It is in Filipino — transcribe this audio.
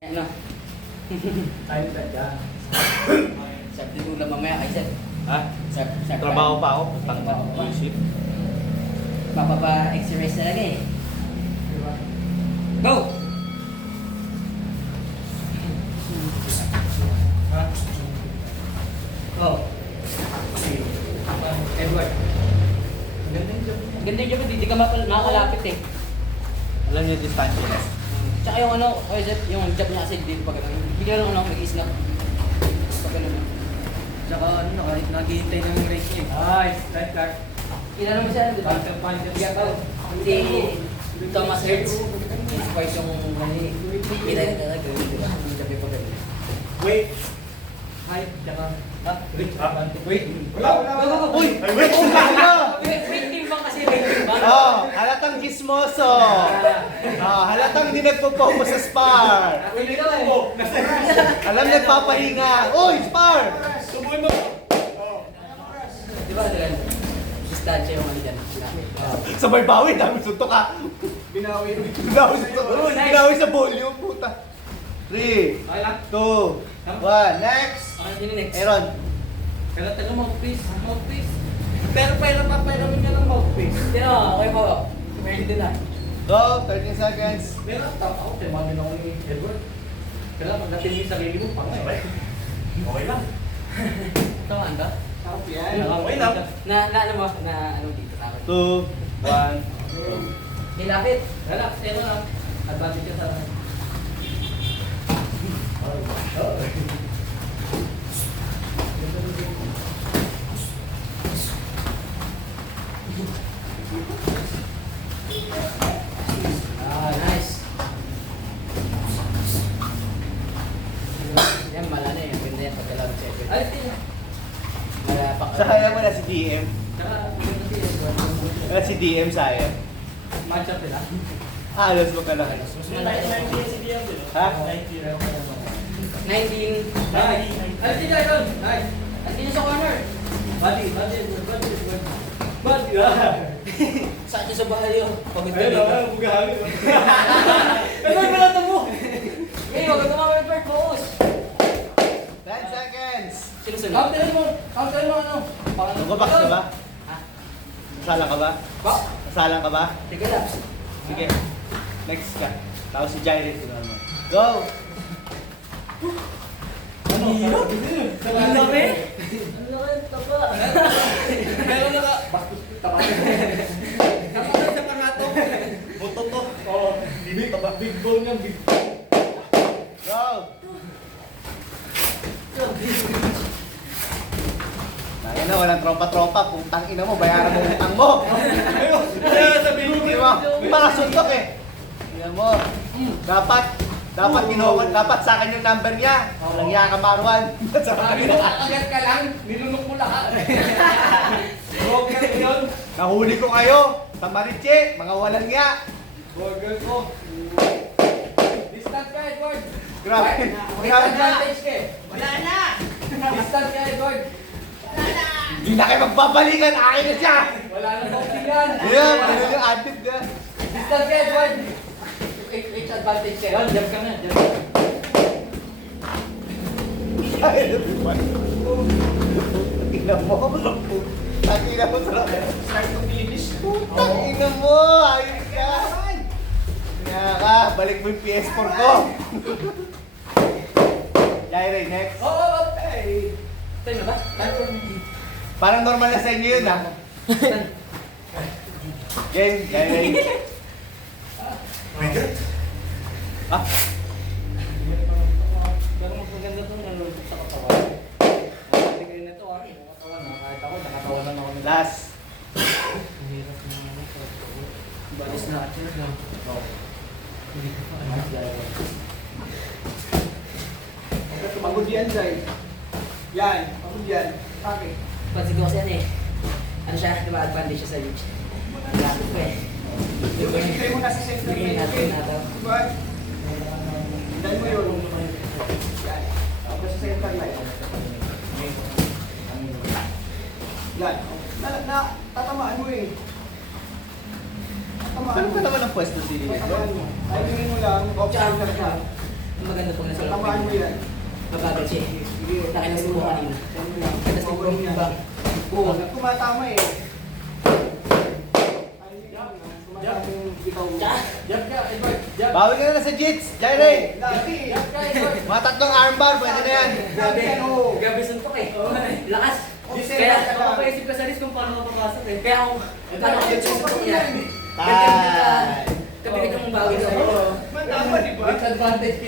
Ano? Tayo ka dyan. Sir, dito lang mamaya kay sir. Ha? Sir, Trabaho pa ako. Putang na. Bullshit. Papapa-exercise talaga eh. Go! Ha? Oh. Edward. Ganda yung job niya. Ganda yung job, hindi ka makakalapit eh. Alam niyo distansya na. Tsaka yung ano, okay, sir, yung job niya kasi dito pa ganun. Bigla lang mag-i-snap. Pag ganun. Tsaka ano, naghihintay ng race niya eh. Ay, right card. Kilala mo siya, di ba? Si Thomas Hertz. Spice yung mali. Kita niya talaga, di ba? Yung job yung pag-ganun. Wait. Hi, tsaka. Ha? Wait. Wait. Go, go, go! Uy! Ay, wait! Wait team bang kasi wait team ba? Oh, halatang gismoso. Halatang di nagpo-focus sa spar. Wait ka eh. Alam nagpapahinga. Uy, spar! Subuhin mo. Di ba, Adrian? Distansya yung ano dyan. Sabay bawi, dami suntok ka. Binawi. Oh, nice. Binawi sa volume, puta. 3, 2, 1, Okay lang. next. Ano din next? Aaron. Kaya taga mouthpiece. Mouthpiece. Pero papayramin niya ng mouthpiece. Hindi na, okay po. Meron din na. Go, 13 seconds. Pero ako, timamin ako ni Edward. Kaya pagdating yung sarili mo, pangay. Okay lang. Tamaan ba? Sarap yan. Okay lang. Ano mo? Na ano dito? 2, 1. Nilapit. Relax, pero lang. Advantage ka sa lahat. Ah, nice. Yan, mala na yan. Ganda yan pagkalaro sa Edwin. Ay, tingnan. Mala Saya mo na si DM. Tsaka, maganda si Edward. Wala si DM saya. Match up nila. Alos mo ka lang. Mas malaki. Ha? 19. Ay, si Edward. Nice. Andito sa corner. Body, Edward. Body, Saan siya sa bahay yun? Pagod ka ayun dito. lang, bugahan. Edward, malata mo. Eh, wag ka tumama ng first focus. 10 seconds. Sinusunod. Counterin mo ano. Magbabox ka ba? Ha? Nasalang ka ba? Ba? Nasalang ka ba? Sige laps. Sige. Next ka. Tapos si Jairus. Go! Ano? Ang laki. Ang laki, taba. Pero naka... Bastos, tapat. Kapag sa pangato. Buto to. Oo. Big bone niya, big. Go! Kaya na, walang tropa-tropa. Putang ina mo, bayaran mo utang mo. Ayun. Kaya sabihin mo. Di ba? Yung mga suntok eh. Tingnan mo. Dapat sa akin yung number niya. Walang iya ka, Marwan. Sa Sabi mo, agad ka lang. Nilunok mo lahat. Broker yun. Nahuli ko kayo. Sa Mariche, mga walang iya. Burger ko. Distant ka, Edward. Grabe. May advantage ka eh. Wala na. Distant ka, Edward. Hindi na kayo magbabalikan. Akin na siya. Wala na boxingan. Yeah, ano yung addict na. Distant ka, Edward. Which advantage ka? Yan, jab ka na. Jab ka. Ay, ina mo. Ang ina mo sa Start to finish. Putang ina mo. Ayos ka. Kaya ka, balik mo yung PS4 ko. Jaire, next. Oo, okay. Tayo na ba? Parang normal na sa inyo yun, ha? Game, Jaire. Ha? Pero mas maganda itong nalulog sa katawan. Hindi kayo na ito ah. Yung katawan ah. Kahit ako, nakatawa lang ako nila. Last. Balis na at yun lang. Pagod yan, Zay. Yan, pagod yan. Okay. Pansin ko kasi yan eh. Ano siya? Di ba advantage siya sa YouTube? Malapit ko eh. Hintay mo na sa center Bigyan natin na ito. Diba? Hintay mo yun. Yan. Tapos sa center line. Yan. Tatamaan mo eh. Saan ka naman ang pwesto si Lili? Tatamaan mo. Ay, tingin mo lang. Tsaka, Observe ka. maganda to. kotse. Laki ng subo kanina. Tapos nag-broke yung bag. Oo, tumatama eh. Jab ka, Edward. Jab. Bawi ka na sa jits, Jaire. Jab ka, Edward. Mga tatlong armbar, pwede na yan. Grabe, grabe suntok eh. Lakas. Kaya mapapaisip ka sa risk kung paano mapapasok eh. Kaya kung paano ka yung suntok niya. Tay. Kapigat yung bawi sa With advantage.